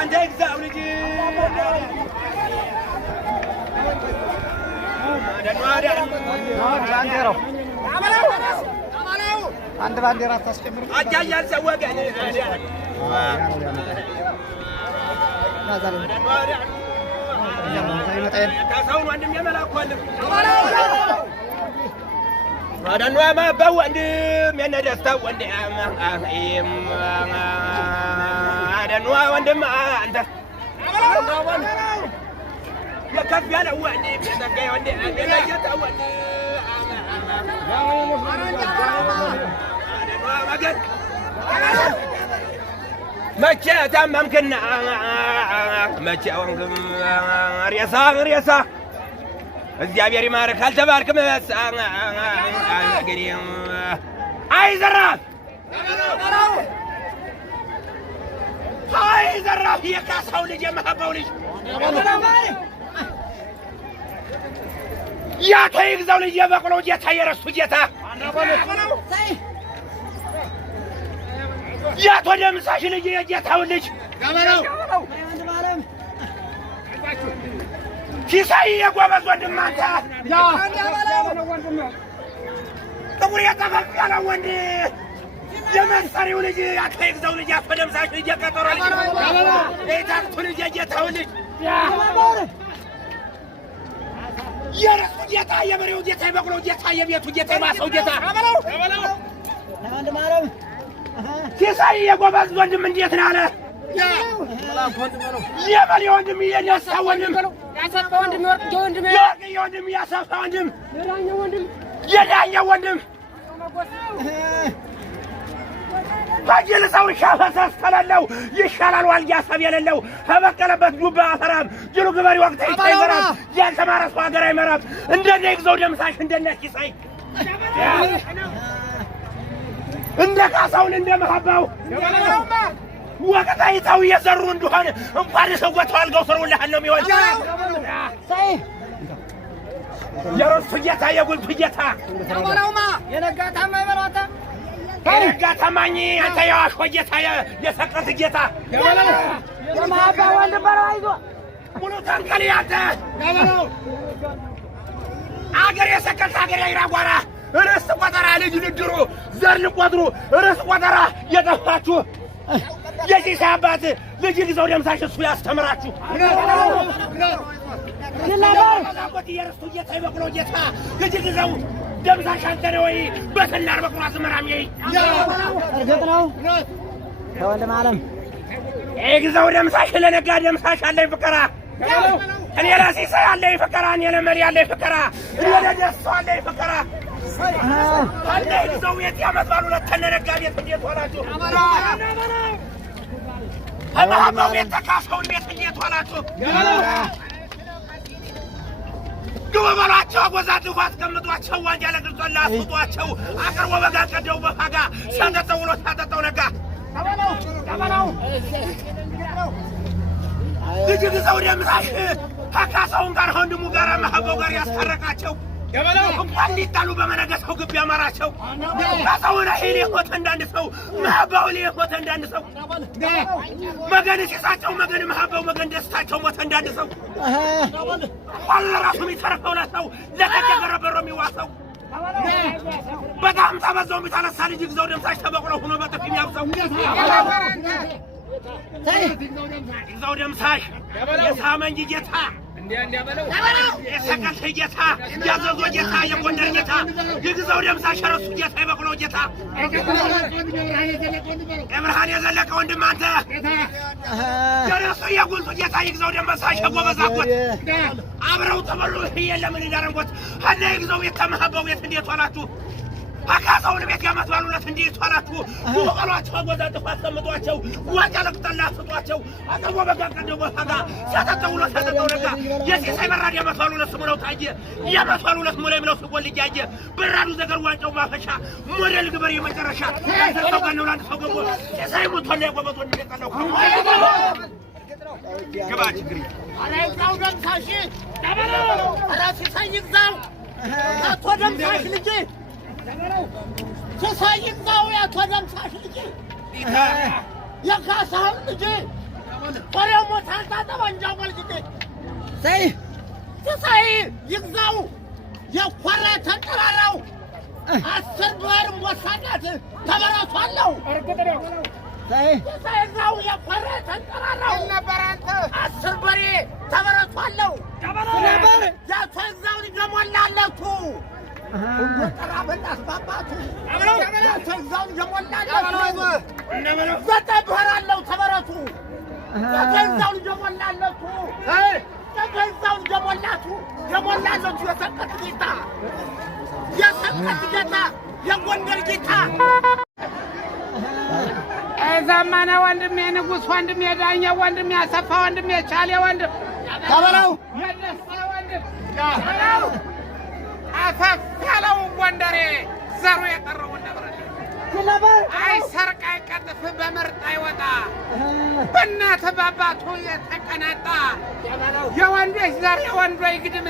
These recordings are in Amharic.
አንተ ይግዛው ልጅ አንድ ባንዲራ ታስጨምር አጃያል ሰወገ ከሰውን ወንድም የመላኳል አዳኗ ማባው ወንድም የነደስታው ወንድም አዳኗ ወንድም አንተ የከፍ ያለው ወንድም የተገኘ ወንድም የለየተው ወንድም አዳኗ ወገን መቼ ታመምክና መቼ ወንግም ሬሳ እግዚአብሔር ይማርክ ካልተባልክ መሳ እንግዲህ አይ ዘራፍ የካሳው ልጅ የማባው ልጅ ያቶ ይግዛው ልጅ የበቅሎ ጌታ የረሱ ጌታ ያቶ ደምሳሽ ልጅ የጌታው ልጅ ሲሳይ የጎበዝ ወንድም አንተ ጥቁር የተፈቀለ ወንድ የመሰሪው ልጅ ያቶ ይግዛው ልጅ ያቶ ደምሳሽ ልጅ የቀጠሮ ልጅ የታክቱ ልጅ የጌታው ልጅ የረሱ ጌታ የበሬው ጌታ የበቅሎ ጌታ የቤቱ ጌታ የማሰው ጌታ ሲሳይ የጎበዝ ወንድም እንዴት ነው አለ የበሬ ወንድም የደስታ ወንድም ያሰፋ ወንድም የወንድም ያሰፋ ወንድም የዳኘው ወንድም ባጅል ሰው ሻፈሰስ ከሌለው ይሻላል ዋልያ ሰብ የሌለው ከበቀለበት ዱባ አፈራም ጅሉ ግበሬ ወቅት ይታይበራል ያልተማረ ሰው ሀገር አይመራም እንደነ ይግዛው ደምሳሽ እንደነ ሲሳይ እንደ ካሳውን እንደ መሀባው ወቅታይታው የዘሩ እንደሆነ እንኳን ሰውተው አልገው ስሩልሃል ነው የሚሆን የረሱ ጌታ የጉልቱ ጌታ የነጋታ ማይበራታ የነጋታ ማኝ አንተ የዋሽ ጌታ የሰቀት ጌታ የማባ ወንድ በራይዞ ሙሉ ታንከል ያንተ አገር የሰቀት አገር ያይራጓራ ርስ ቆጠራ ልጅ ልድሩ ዘር ልቆጥሩ ርስ ቆጠራ የጠፋችሁ የዚህ አባት ልጅ ይግዛው ደምሳሽ እሱ ያስተምራችሁ ለላባቆት የርስቱ ጌታ ይበቅሎ ጌታ ልጅ ይግዛው ደምሳሽ አንተ ነው ወይ በተናር በቅሎ አዝመራም ይይ እርግጥ ነው ተወልደ ዓለም ይግዛው ደምሳሽ ለነጋ ደምሳሽ አለኝ ፍቀራ እኔ ለሲሳይ አለኝ ፍቀራ እኔ ለመሪ አለኝ ፍቀራ እኔ ለደስታ አለኝ ፍቀራ አለ ይግዛው የት ባሉ ለተነረጋ ቤት እንዴት ሆናችሁ አማማው ቤት ተካፈው እንዴት ሆናችሁ ግቡ በሏቸው አጎዛችሁ አስቀምጧቸው ዋንጃ ለግልጾላ አስጧቸው አቅርቦ በጋ ቀደው በፋጋ ሲያጠጣው ብሎ ሲያጠጣው ነጋ ተበለው ልጅ ይግዛው ደምሳሽ ከካሳውን ጋር ወንድሙ ጋር ማህበው ጋር ያስታረቃቸው እንኳን ሊጣሉ በመነገሰው ግብ ያማራቸው ካሳውን ሄሌ ሆተ እንዳንድ ሰው ማህበው ሌ ሆተ እንዳንድ ሰው መገን ሲሳቸው መገን ማህበው መገን ደስታቸው ሞተ እንዳንድ ሰው ወላራሱ የሚተረፈው ለሰው ለተቸገረ በሮ የሚዋሰው በጣም ተበዛው የሚታነሳ ልጅ ይግዛው ደምሳሽ ተበቅሎ ሆኖ በጥፍ የሚያብሰው ይግዛው ደምሳሽ የሳመንጅ ጌታ የሰቀልት ጌታ ያዘዞ ጌታ የጎንደር ጌታ ይግዛው ደምሳሽ ረሱ ጌታ የበቅሎ ጌታ የብርሃን የዘለቀ ወንድም አንተ የረሱ የጉልቱ ጌታ ይግዛው ደምሳሽ የጎበዛጎት አብረው ተበሉ የለምን ዳረንጎት አለ ይግዛው የተማህበው ቤት እንዴት ሆናችሁ አካሳውን ቤት ያመጣሉለት እንዴት ሆናችሁ ወቀሏቸው አጎዛጥፋ አስቀምጧቸው ዋጫ ለቅጠላ አስጧቸው አቀርቦ በጋቀደው በፋጋ ሲያጠጣውለት ነጋ የሲሳይ በራድ ያመጣሉለት ስሙ ነው ታየ ያመጣሉለት ሞላይ ነው ሲጎልጅ ያየ በራዱ ዘገር ዋጫው ማፈሻ ሞዴል ግበር የመጨረሻ ሰው ጋር ነው ላንተ ሰው ገቦ ሲሳይ ሞቶለ ያጎበቶ እንደቀለው ግባ ችግሪ አላይዛው ደምሳሽ ደበለው ራስ ሲሳይ ይግዛው አቶ ደምሳሽ ልጅ ሲሳይ ይግዛው ያቶ ደምሳሽ ልጅ የካሳውን ልጅ ኮሪያው ሞታታ ጠባንጃው ወልጅቴ ሲሳይ ይግዛው የኮረ ተንጠራራው 10 ብር ወሳዳት ተበራቷለው ሲሳይ ይግዛው የኮረ ተንጠራራው ነበር አንተ 10 ብር ተበራቷለው ነበር ያተዛው ጀሞላለቱ ወጣራ በእናት ባባቱ ያተዛው ጀሞላለቱ ዘጠብራለው ተበራቱ ያተዛው ጀሞላለቱ ያተዛው ጀሞላቱ ጀሞላለቱ የሰቀት ጌታ የጎንደር ጌታ ዘመነ ወንድሜ ንጉሥ ወንድሜ ዳኛ ወንድሜ አሰፋ ወንድሜ ቻሌ ወንድም ተበላው የደስታ ወንድም ተበላው አፈፍ ያለው ጎንደሬ ዘሩ የቀረው ነበር አይ ሰርቅ አይቀጥፍ በምርጥ አይወጣ በእናት ባባቱ የተቀናጣ የወንዶች ዘር የወንዶች ግድም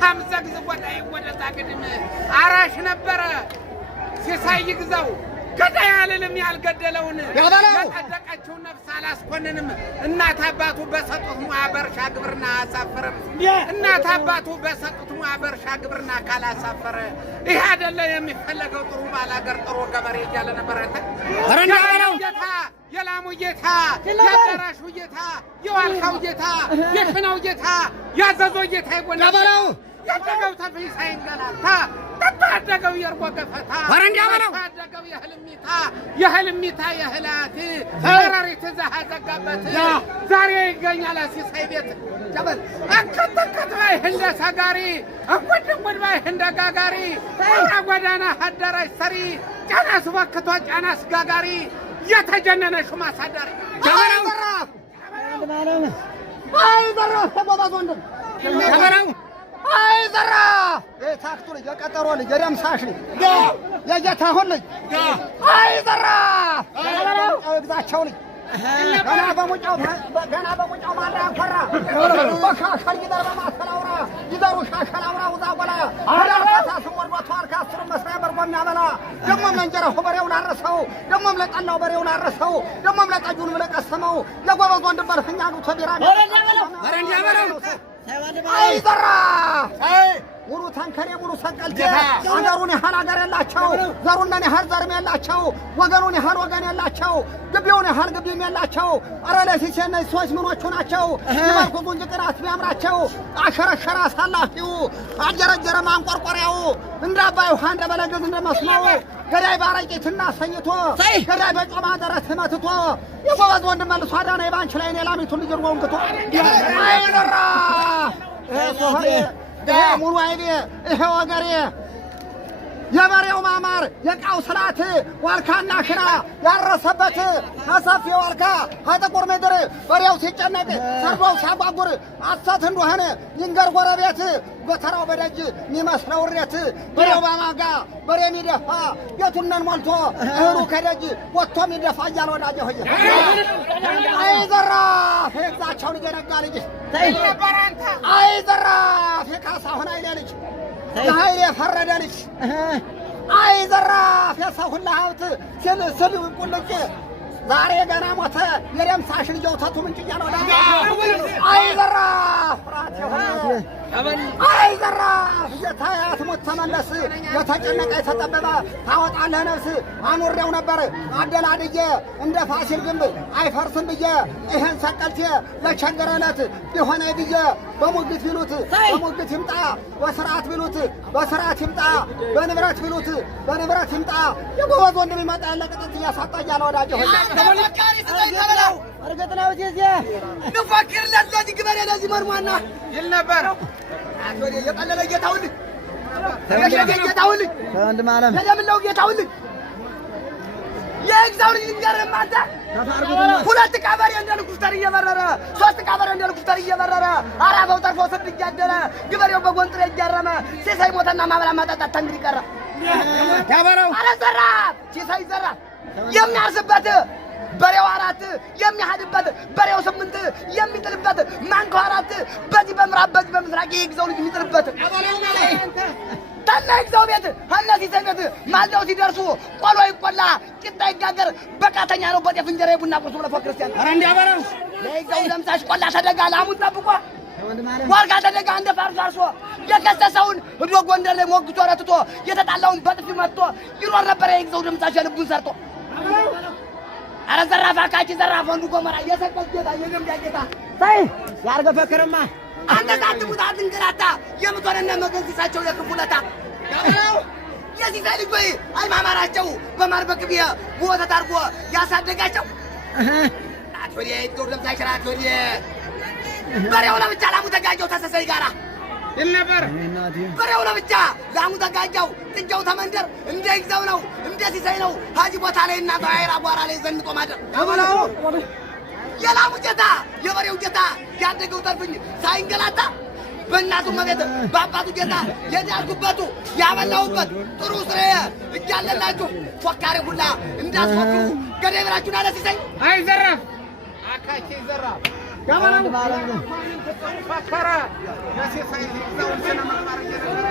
ሐምዘግዝ ወጣይ ወደዛ ግድም አራሽ ነበረ ሲሳይ ይግዛው ገዳይ አልልም ያልገደለውን ያጠደቀችው ነፍስ አላስኮንንም እናት አባቱ በሰጡት ሙያ በእርሻ ግብርና አሳፈረም እናት አባቱ በሰጡት ሙያ በእርሻ ግብርና ካላሳፈረ ይሄ አይደለ የሚፈለገው ጥሩ ባላገር ጥሩ ገበሬ እያለ ነበር አንተ ጌታ የላሙ ጌታ የአዳራሹ ጌታ የዋልካው ጌታ የሽናው ጌታ ያዘዞ ጌታ ይጎናበለው ያደገው ተፈይ ሳይንገላታ ተታደገው የርጎ ገፈታ ተታደገው የህልሚታ የህላት ተራሪት ዘጋበት ዛሬ ይገኛል ሲሳይ ቤት ጀበል አከተከት ላይ እንደ ሰጋሪ እንጉድ ባይ እንደ ጋጋሪ ጎዳና አዳራሽ ሰሪ ጫናስ ወክቶ ጫናስ ጋጋሪ የተጀነነ ሹማ ሳዳሪ ተበራ አይ ዘራ ተባባዝ ወንድም ተበራው አይ ዘራ የታክቱ ልጅ የቀጠሮ ልጅ የደምሳሽ ልጅ የጌታ ሁሉ ልጅ አይ ዘራ ግዛቸው ልጅ ገና በሙጫው ማላ ያኮራ በሻሻል ይደር በማሰላውራ ይደሩ ሻሻል አውራ ውዛ ጎላ አራታ ስወርባቷል ከአስሩ መስሪያ በርጎ የሚያበላ ደሞም ለእንጀራው በሬውን አረሰው ደሞም ለጠላው በሬውን አረሰው ደሞም ለጠጁን ለቀሰመው የጎበዝ ወንድም በልፍኛሉ ተቢራ በረንጃ በረው አይ ዘራ ሙሉ ታንከሬ ሙሉ ሰቀልቴ አገሩን ያህል አገር የላቸው ዘሩን ያህል ዘርም የላቸው ወገኑን ያህል ወገን የላቸው ግቢውን ያህል ግቢም የላቸው ኧረ ለሲሴነ ሰዎች ምኖቹ ናቸው ይመርኩዙ እንጂ ቅራት ቢያምራቸው አሸረሸረ አሳላፊው አጀረጀረ ማንቆርቆሪያው እንደ አባይ ውሃ እንደ በለገዝ እንደ መስኖው ገዳይ ባረቂትና ሰኝቶ ገዳይ በጮማ ደረት መትቶ የጎበዝ ወንድም መልሶ አዳነ የባንች ላይ ላሚቱን ልጅ ወንክቶ አይደራ ሶሆሬ ሙሉ አይቤ ይሄው አገሬ የበሬው ማማር የቃው ስላት ዋልካና ሽራ ያረሰበት አሰፊ ዋልካ አጥቁር ምድር በሬው ሲጨነቅ ሰርዶው ሲያጓጉር አሰት እንደሆነ ይንገር ጎረቤት ጎተራው በደጅ የሚመስለው ሬት በሬው ባማጋ በሬ የሚደፋ ቤቱነን ሞልቶ እህሉ ከደጅ ወጥቶ የሚደፋ እያለ ወዳጀ ሆየ አይ ዘራፍ የግዛቸውን እየነጋ ልጅ አይ ዘራፍ የካሳሁን አይለ ልጅ የኃይሌ የፈረደ ልጅ አይ ዘራፍ የሰው ሁላ ሀብት ስል ቁልጭ ዛሬ ገና ሞተ የደምሳሽ ልጅ ወተቱ ምንጭ እያለው አይ ዘራፍ አይ ዘራፍ የታያት ሞት ተመለስ የተጨነቀ የተጠበበ ታወጣለህ ነፍስ አኑሬው ነበር አደላድዬ እንደ ፋሲል ግንብ አይፈርስም ብዬ ይሄን ሰቀልቴ ለቸገረለት ቢሆነ ብዬ በሙግት ቢሉት በሙግት ይምጣ በስርዓት ቢሉት በስርዓት ይምጣ በንብረት ቢሉት በንብረት ይምጣ የጎበዝ ወንድም ይመጣ ያለ ቅጥት እያሳጣ እያለ ወዳጀ ሆይ እርግጥ ነው እዚህ ንፋክርለት ለዚህ ግበሬ ለዚህ መርሟና ይል ነበር አቶሪ የቀለለ ጌታውን ጌታውን ወንድም ዓለም ለምለው ጌታውን የእግዚአብሔር ልጅ ይገርም አንተ ሁለት ቀበሬ እንደል ኩፍተር እየበረረ ሶስት ቀበሬ እንደል ኩፍተር እየበረረ አራበው ተርፎ ስድ እያደረ ግበሬው በጎንጥሬ እያረመ ሲሳይ ሞተና ማብላ ማጣጣት እንግዲህ ቀረ ያበረው አረ ዘራ ሲሳይ ዘራ የሚያርስበት በሬው 4 የሚያህድበት በሬው 8 የሚጥልበት ማንኮ 4 በዚህ በምዕራብ በዚህ በምስራቅ የግዛው ልጅ የሚጥልበት ታና ግዛው ቤት ሀናሲ ሰይበት ማልደው ሲደርሱ ቆሎ ይቆላ ቂጣ ይጋገር በቃተኛ ነው በጤፍ እንጀራ ቡና ቁርስ ብለፈ ክርስቲያን አረ እንዲያበረው ለይዘው ለምሳሽ ቆላ ተደጋ ላሙን ጠብቆ ዋርጋ ተደጋ እንደ ፋርስ አርሶ የከሰሰውን ህዶ ጎንደር ላይ ሞግቶ ረትቶ የተጣላውን በጥፊ መጥቶ ይሮር ነበር የይዘው ለምሳሽ ልቡን ሰርቶ አረ ዘራፋ ካቺ ዘራፋ ወንዱ ጎመራ የሰቀል ጌታ የገምዳ ጌታ ታይ ያርገ ፈከረማ አንተ ታጥሙት አትንገራታ የምትወረነ መገንዚሳቸው የክፉለታ ያው የዚህ ልጅ ወይ አልማማራቸው በማር በቅቤ ወተት አድርጎ ያሳደጋቸው አትወዲ ይዶር ለምሳሽ ራት ወዲ በሬው ለብቻ ላሙ ተጋጀው ተሰሰይ ጋራ ይል ነበር በሬው ለብቻ ላሙ ተጋጀው ጥጃው ተመንደር እንደ ይግዛው ነው እንደ ሲሳይ ነው ሀጂ ቦታ ላይ እና ባይራ ጓራ ላይ ዘንጦ ማደር አበላው የላሙ ጀታ የበሬው ጀታ ያደገው ተርፍኝ ሳይንገላታ በእናቱ መቤት በአባቱ ጀታ የዳርኩበቱ ያበላሁበት ጥሩ ስሬ እጃለላችሁ ፎካሪ ሁላ እንዳስፎክሩ ገደብራችሁን አለ ሲሳይ አይ ዘራፍ አካቼ ዘራፍ ያማራው ባለም ፈከረ ለሲሳይ ይዘውን ስለማማር እየነበረ